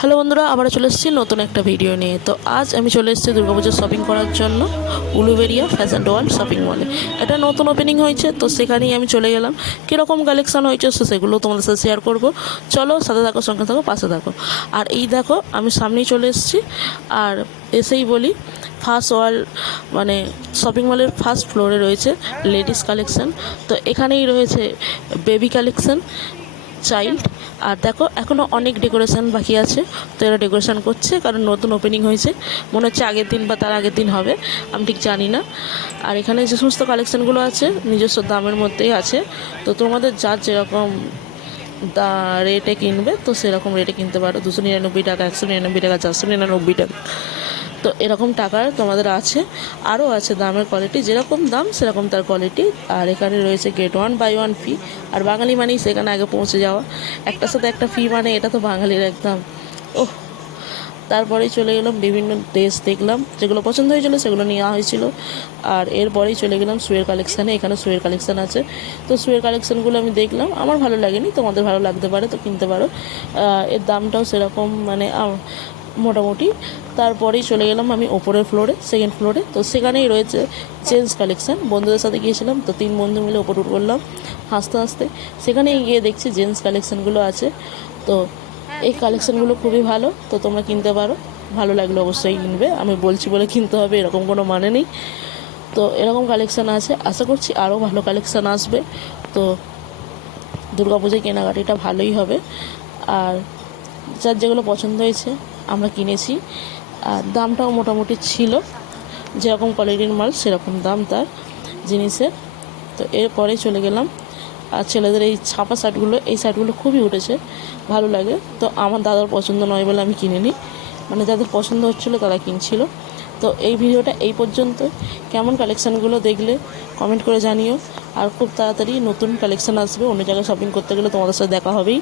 Hello বন্ধুরা, আবার চলে এসেছি নতুন একটা ভিডিও নিয়ে। তো আজ আমি চলে এসেছি দুর্গাপুজোর শপিং করার জন্য উলুবেরিয়া ফ্যাশন ওয়ার্ল্ড শপিং মলে। এটা নতুন ওপেনিং হয়েছে, তো সেখানেই আমি চলে গেলাম। কীরকম কালেকশান হয়েছে সেগুলো তোমাদের সাথে শেয়ার করব। চলো, সাথে থাকো, সঙ্গে থাকো, পাশে থাকো। আর এই দেখো, আমি সামনেই চলে এসেছি। আর এসেই বলি, ফার্স্ট ওয়ার্ল্ড মানে শপিং মলের ফার্স্ট ফ্লোরে রয়েছে লেডিস কালেকশান। তো এখানেই রয়েছে বেবি কালেকশান, চাইল্ড। আর দেখো, এখনও অনেক ডেকোরেশন বাকি আছে। তো এরা ডেকোরেশন করছে, কারণ নতুন ওপেনিং হয়েছে। মনে হচ্ছে আগের দিন বা তার আগের দিন হবে, আমি ঠিক জানি না। আর এখানে যে সমস্ত কালেকশানগুলো আছে নিজস্ব দামের মধ্যেই আছে। তো তোমাদের যার যেরকম রেটে কিনবে, তো সেরকম রেটে কিনতে পারো। 299 টাকা, 199 টাকা, 499 টাকা, তো এরকম টাকার তোমাদের আছে। আরও আছে দামের কোয়ালিটি, যেরকম দাম সেরকম তার কোয়ালিটি। আর এখানে রয়েছে গেট 1 বাই 1 ফি। আর বাঙালি মানেই সেখানে আগে পৌঁছে যাওয়া, একটার সাথে একটা ফি, মানে এটা তো বাঙালির একদম ওহ। তারপরেই চলে গেলাম, বিভিন্ন ড্রেস দেখলাম, যেগুলো পছন্দ হয়েছিল সেগুলো নেওয়া হয়েছিল। আর এরপরেই চলে গেলাম শুয়ের কালেকশানে। এখানে শুয়ের কালেকশান আছে। তো শুয়ের কালেকশানগুলো আমি দেখলাম, আমার ভালো লাগেনি, তোমাদের ভালো লাগতে পারে, তো কিনতে পারো। এর দামটাও সেরকম, মানে মোটামুটি। তারপরেই চলে গেলাম আমি ওপরের ফ্লোরে, সেকেন্ড ফ্লোরে। তো সেখানেই রয়েছে জেন্টস কালেকশান। বন্ধুদের সাথে গিয়েছিলাম, তো 3 বন্ধু মিলে ওপর করলাম হাসতে হাসতে। সেখানেই গিয়ে দেখছি জেন্টস কালেকশানগুলো আছে। তো এই কালেকশানগুলো খুবই ভালো, তো তোমরা কিনতে পারো। ভালো লাগলে অবশ্যই কিনবে, আমি বলছি বলে কিনতে হবে এরকম কোনো মানে নেই। তো এরকম কালেকশান আছে, আশা করছি আরও ভালো কালেকশান আসবে। তো দুর্গাপূজায় কেনাকাটিটা ভালোই হবে। আর যার যেগুলো পছন্দ হয়েছে আমরা কিনেছি। আর দামটাও মোটামুটি ছিল, যেরকম কোয়ালিটির মাল সেরকম দাম তার জিনিসের। তো এরপরে চলে গেলাম। আর ছেলেদের এই ছাপা শার্টগুলো, এই শার্টগুলো খুবই উঠেছে, ভালো লাগে। তো আমার দাদার পছন্দ নয় বলে আমি কিনিনি, মানে যাদের পছন্দ হচ্ছিলো তারা কিনছিল। তো এই ভিডিওটা এই পর্যন্ত। কেমন কালেকশানগুলো দেখলে কমেন্ট করে জানিও। আর খুব তাড়াতাড়ি নতুন কালেকশান আসবে, অন্য জায়গায় শপিং করতে গেলে তোমাদের সাথে দেখা হবেই।